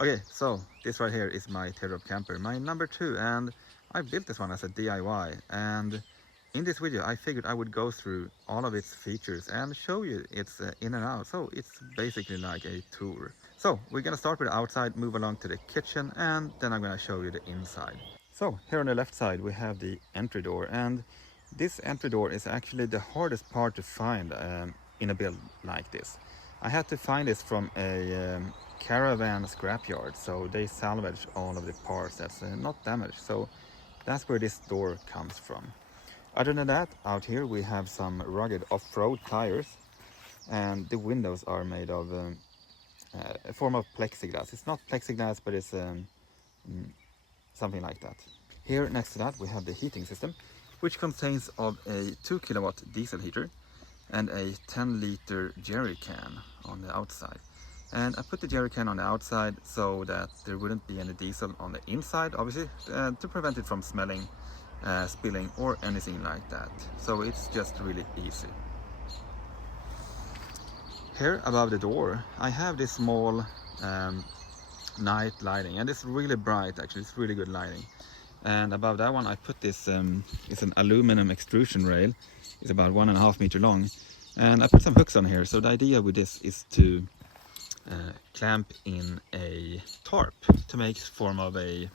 Okay, so this right here is my Teardrop Camper, my number 2, and I built this one as a DIY. And in this video I figured I would go through all of its features and show you its in and out, so it's basically like a tour. So we're gonna start with the outside, move along to the kitchen, and then I'm gonna show you the inside. So here on the left side we have the entry door, and this entry door is actually the hardest part to find in a build like this. I had to find this from a caravan scrapyard, so they salvage all of the parts that's not damaged, so that's where this door comes from. Other than that, out here we have some rugged off-road tires, and the windows are made of a form of plexiglass. It's not plexiglass, but it's something like that. Here next to that we have the heating system, which contains of a 2 kilowatt diesel heater and a 10-liter jerry can on the outside. And I put the jerry can on the outside so that there wouldn't be any diesel on the inside, obviously, to prevent it from smelling, spilling, or anything like that. So it's just really easy. Here above the door I have this small night lighting, and it's really bright actually, it's really good lighting. And above that one I put this, it's an aluminum extrusion rail. It's about 1.5 meters long, and I put some hooks on here. So the idea with this is to clamp in a tarp to make form of a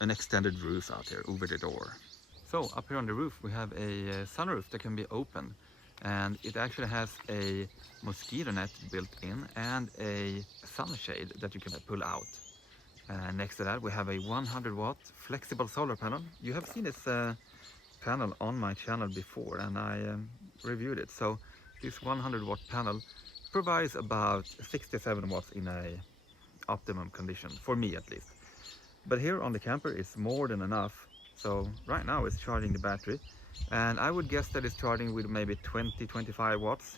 an extended roof out here over the door. So up here on the roof we have a sunroof that can be opened, and it actually has a mosquito net built in and a sunshade that you can pull out. Next to that we have a 100-watt flexible solar panel. You have seen this panel on my channel before, and I reviewed it. So this 100-watt panel provides about 67 watts in a optimum condition, for me at least. But here on the camper it's more than enough. So right now it's charging the battery, and I would guess that it's charging with maybe 20-25 watts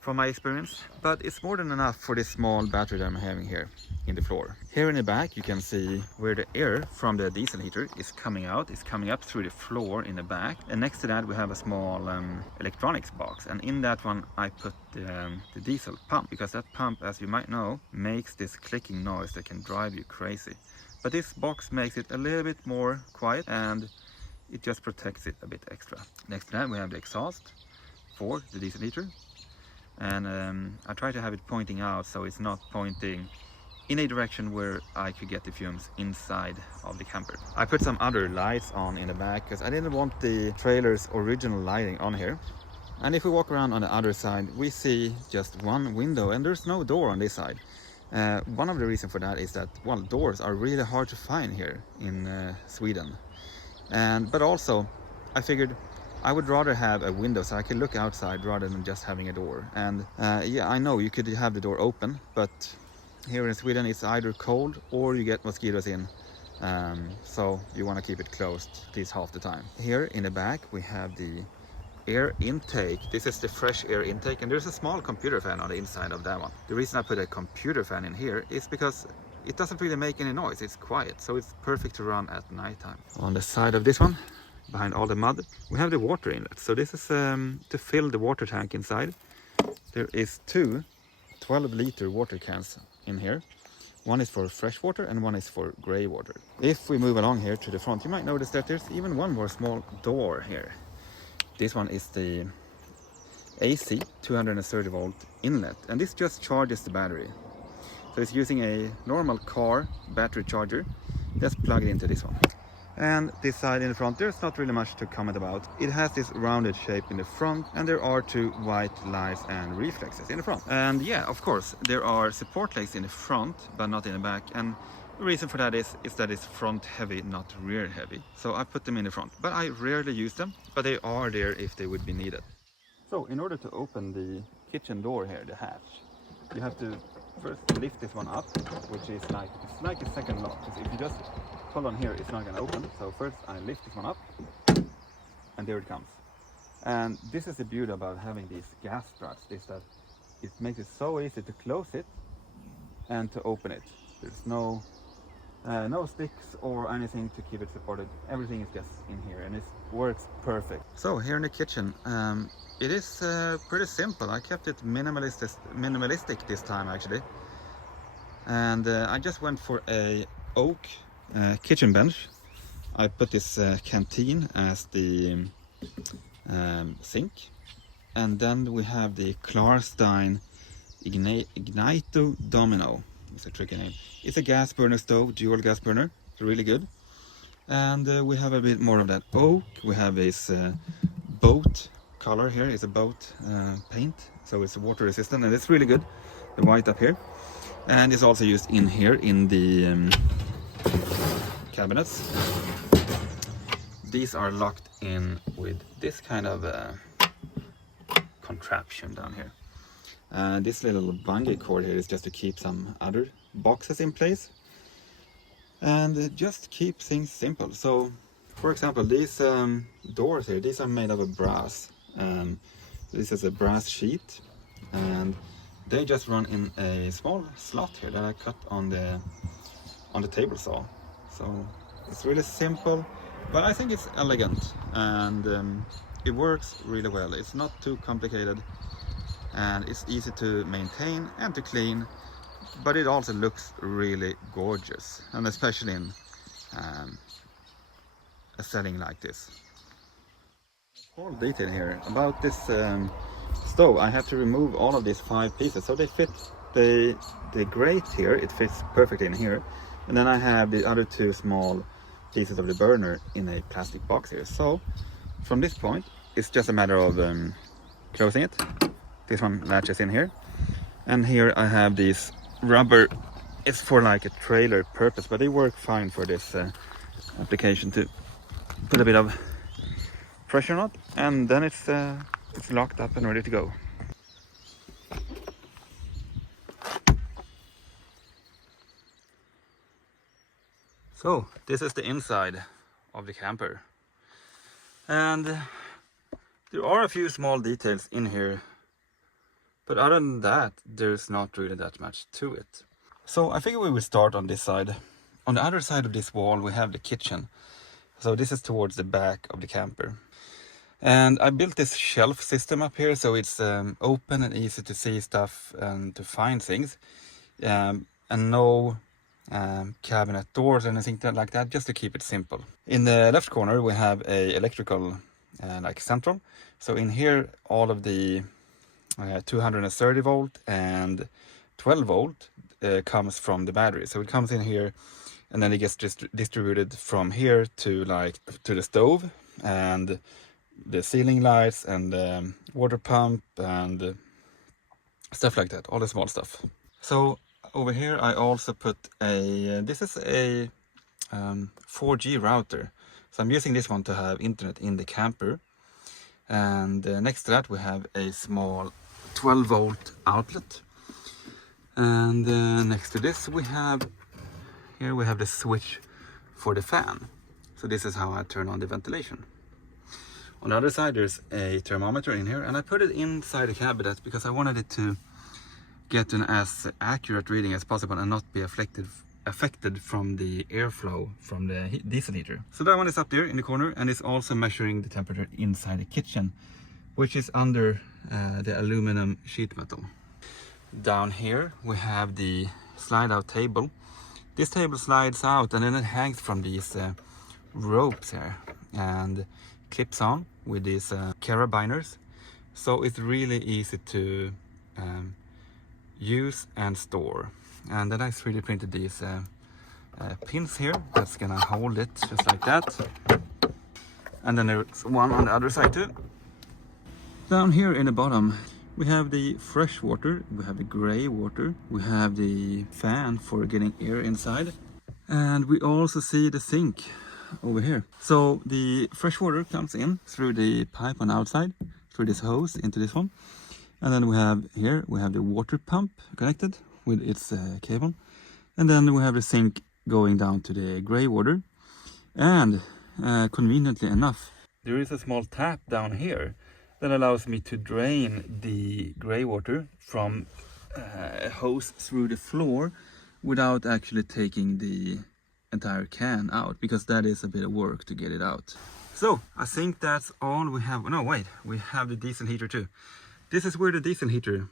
from my experience, but it's more than enough for this small battery that I'm having here in the floor. Here in the back you can see where the air from the diesel heater is coming out. It's coming up through the floor in the back, and next to that we have a small electronics box, and in that one I put the diesel pump, because that pump, as you might know, makes this clicking noise that can drive you crazy. But this box makes it a little bit more quiet, and it just protects it a bit extra. Next to that we have the exhaust for the diesel heater, and I try to have it pointing out so it's not pointing in a direction where I could get the fumes inside of the camper. I put some other lights on in the back because I didn't want the trailer's original lighting on here. And if we walk around on the other side we see just one window, and there's no door on this side. One of the reasons for that is that, well, doors are really hard to find here in Sweden. But also I figured I would rather have a window so I can look outside rather than just having a door. And yeah, I know you could have the door open, but here in Sweden it's either cold or you get mosquitoes in. So you want to keep it closed at least half the time. Here in the back we have the air intake. This is the fresh air intake, and there's a small computer fan on the inside of that one. The reason I put a computer fan in here is because it doesn't really make any noise. It's quiet, so it's perfect to run at nighttime. On the side of this one, behind all the mud, we have the water inlet. So this is to fill the water tank inside. There is 2 12-liter water cans in here. One is for fresh water and one is for gray water. If we move along here to the front, you might notice that there's even one more small door here. This one is the AC 230 volt inlet, and this just charges the battery. So it's using a normal car battery charger. Just plug it into this one. And this side in the front, there's not really much to comment about. It has this rounded shape in the front, and there are 2 white lights and reflexes in the front. And yeah, of course, there are support legs in the front, but not in the back. And the reason for that is that it's front heavy, not rear heavy. So I put them in the front, but I rarely use them, but they are there if they would be needed. So in order to open the kitchen door here, the hatch, you have to first lift this one up, which is like a second lock. Because if you just pull on here, it's not going to open. So first I lift this one up, and there it comes. And this is the beauty about having these gas struts, is that it makes it so easy to close it and to open it. There's no sticks or anything to keep it supported. Everything is just in here, and it works perfect. So here in the kitchen, it is pretty simple. I kept it minimalistic this time actually. And I just went for a oak kitchen bench. I put this canteen as the sink, and then we have the Klarstein Ignito Domino. It's a tricky name. It's a gas burner stove, dual gas burner. It's really good. And we have a bit more of that oak. We have this boat color here. It's a boat paint, so it's water resistant, and it's really good. The white up here, and it's also used in here in the cabinets. These are locked in with this kind of contraption down here. This little bungee cord here is just to keep some other boxes in place, and just keep things simple. So, for example, these doors here, these are made of a brass. This is a brass sheet, and they just run in a small slot here that I cut on the table saw. So it's really simple, but I think it's elegant, and it works really well. It's not too complicated, and it's easy to maintain and to clean, but it also looks really gorgeous, and especially in a setting like this. Small detail here about this stove. I have to remove all of these 5 pieces, so they fit the grate here. It fits perfectly in here, and then I have the other 2 small pieces of the burner in a plastic box here. So from this point, it's just a matter of closing it. This one latches in here, and here I have these rubber. It's for like a trailer purpose, but they work fine for this application, to put a bit of pressure on it, and then it's locked up and ready to go. So this is the inside of the camper, and there are a few small details in here, but other than that, there's not really that much to it. So I figure we will start on this side. On the other side of this wall we have the kitchen, so this is towards the back of the camper. And I built this shelf system up here, so it's open and easy to see stuff and to find things, and no cabinet doors or anything like that, just to keep it simple. In the left corner we have a electrical like central, so in here all of the 230 volt and 12 volt comes from the battery. So it comes in here, and then it gets distributed from here to the stove and the ceiling lights and water pump and stuff like that, all the small stuff. So over here I also put this is a 4G router, so I'm using this one to have internet in the camper. And next to that we have a small 12 volt outlet, and next to this we have the switch for the fan. So this is how I turn on the ventilation. On the other side there's a thermometer in here, and I put it inside the cabinet because I wanted it to get an as accurate reading as possible and not be affected from the airflow from the diesel heater. So that one is up there in the corner, and it's also measuring the temperature inside the kitchen, which is under the aluminum sheet metal. Down here we have the slide out table. This table slides out, and then it hangs from these ropes here and clips on with these carabiners, so it's really easy to use and store. And then I 3D printed these pins here that's gonna hold it just like that, and then there's one on the other side too. Down here in the bottom we have the fresh water, we have the gray water, we have the fan for getting air inside, and we also see the sink over here. So the fresh water comes in through the pipe on the outside, through this hose into this one, and then we have the water pump connected with its cable, and then we have the sink going down to the gray water. And conveniently enough, there is a small tap down here that allows me to drain the gray water from a hose through the floor without actually taking the entire can out, because that is a bit of work to get it out. So I think that's all we have. No, wait, we have the diesel heater too. This is where the diesel heater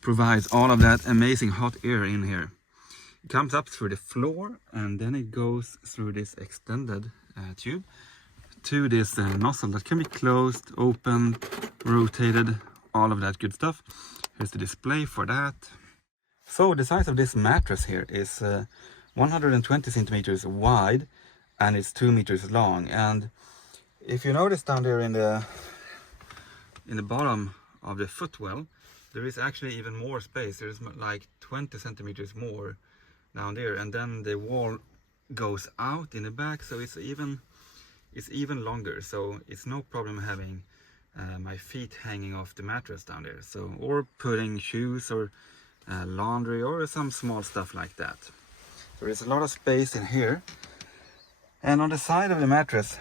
provides all of that amazing hot air in here. It comes up through the floor and then it goes through this extended tube to this nozzle that can be closed, opened, rotated, all of that good stuff. Here's the display for that. So the size of this mattress here is 120 centimeters wide and it's 2 meters long. And if you notice down there in the bottom of the footwell, there is actually even more space. There's like 20 centimeters more down there, and then the wall goes out in the back, so it's even longer. So it's no problem having my feet hanging off the mattress down there. So, or putting shoes or laundry or some small stuff like that. There is a lot of space in here. And on the side of the mattress,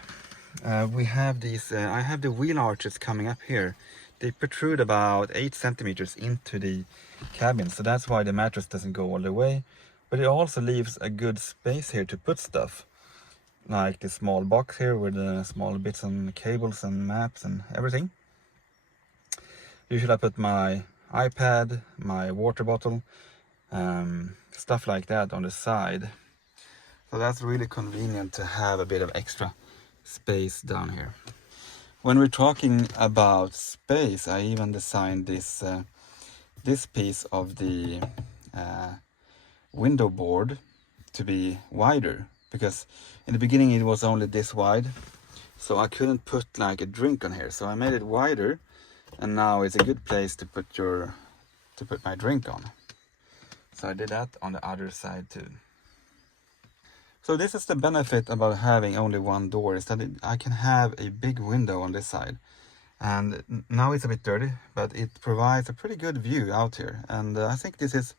we have these, I have the wheel arches coming up here. They protrude about 8 centimeters into the cabin, so that's why the mattress doesn't go all the way. But it also leaves a good space here to put stuff. Like this small box here with the small bits and cables and maps and everything. Usually I put my iPad, my water bottle, stuff like that on the side. So that's really convenient to have a bit of extra space down here. When we're talking about space, I even designed this this piece of the window board to be wider, because in the beginning it was only this wide, so I couldn't put like a drink on here. So I made it wider, and now it's a good place to put my drink on. So I did that on the other side too. So this is the benefit about having only one door, is that I can have a big window on this side. And now it's a bit dirty, but it provides a pretty good view out here. And I think this is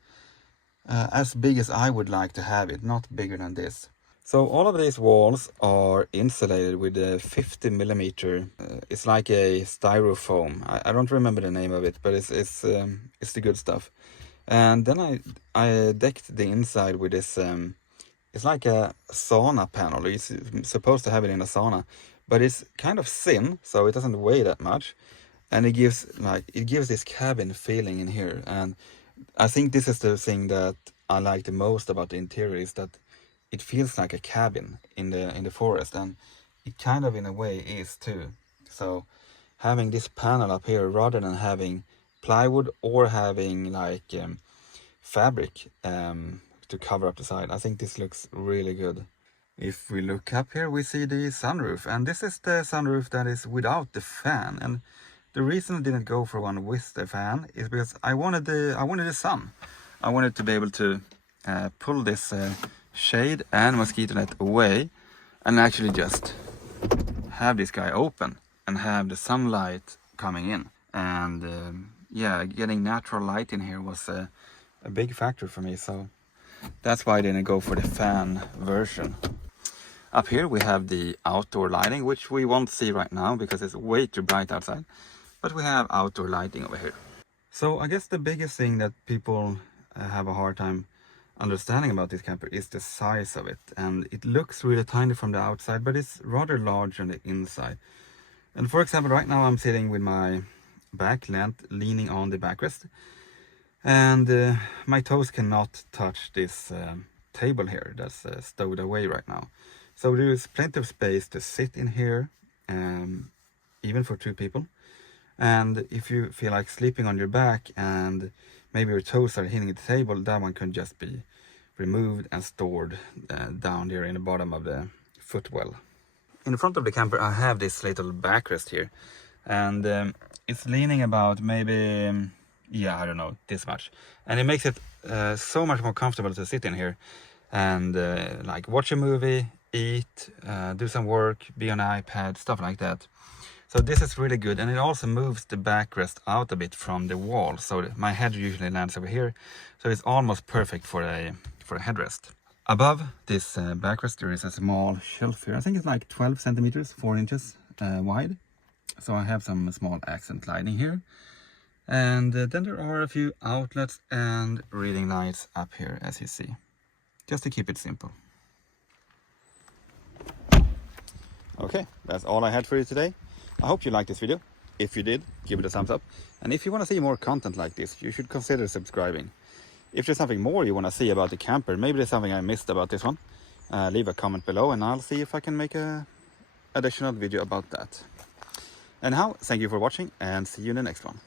as big as I would like to have it, not bigger than this. So all of these walls are insulated with a 50 millimeter, it's like a styrofoam. I don't remember the name of it, but it's the good stuff. And then I decked the inside with this, it's like a sauna panel. You're supposed to have it in a sauna, but it's kind of thin, so it doesn't weigh that much. And it gives this cabin feeling in here. And I think this is the thing that I like the most about the interior, is that it feels like a cabin in the forest, and it kind of in a way is too. So having this panel up here rather than having plywood or having like fabric to cover up the side, I think this looks really good. If we look up here, we see the sunroof, and this is the sunroof that is without the fan. And the reason I didn't go for one with the fan is because I wanted the sun. I wanted to be able to pull this shade and mosquito net away and actually just have this guy open and have the sunlight coming in. And yeah, getting natural light in here was a big factor for me, so that's why I didn't go for the fan version. Up here we have the outdoor lighting, which we won't see right now because it's way too bright outside, but we have outdoor lighting over here. So I guess the biggest thing that people have a hard time understanding about this camper is the size of it. And it looks really tiny from the outside, but it's rather large on the inside. And for example, right now I'm sitting with my back length leaning on the backrest, and my toes cannot touch this table here that's stowed away right now. So there is plenty of space to sit in here, even for 2 people. And if you feel like sleeping on your back and maybe your toes are hitting the table, that one can just be removed and stored down there in the bottom of the footwell. In the front of the camper I have this little backrest here, and it's leaning about maybe, yeah, I don't know, this much. And it makes it so much more comfortable to sit in here and like watch a movie, eat, do some work, be on an iPad, stuff like that. So this is really good, and it also moves the backrest out a bit from the wall. So my head usually lands over here, so it's almost perfect for a headrest. Above this backrest there is a small shelf here. I think it's like 12 centimeters, 4 inches wide. So I have some small accent lighting here. And then there are a few outlets and reading lights up here, as you see. Just to keep it simple. Okay, that's all I had for you today. I hope you liked this video. If you did, give it a thumbs up. And if you want to see more content like this, you should consider subscribing. If there's something more you want to see about the camper, maybe there's something I missed about this one, leave a comment below and I'll see if I can make a additional video about that. And now, thank you for watching and see you in the next one.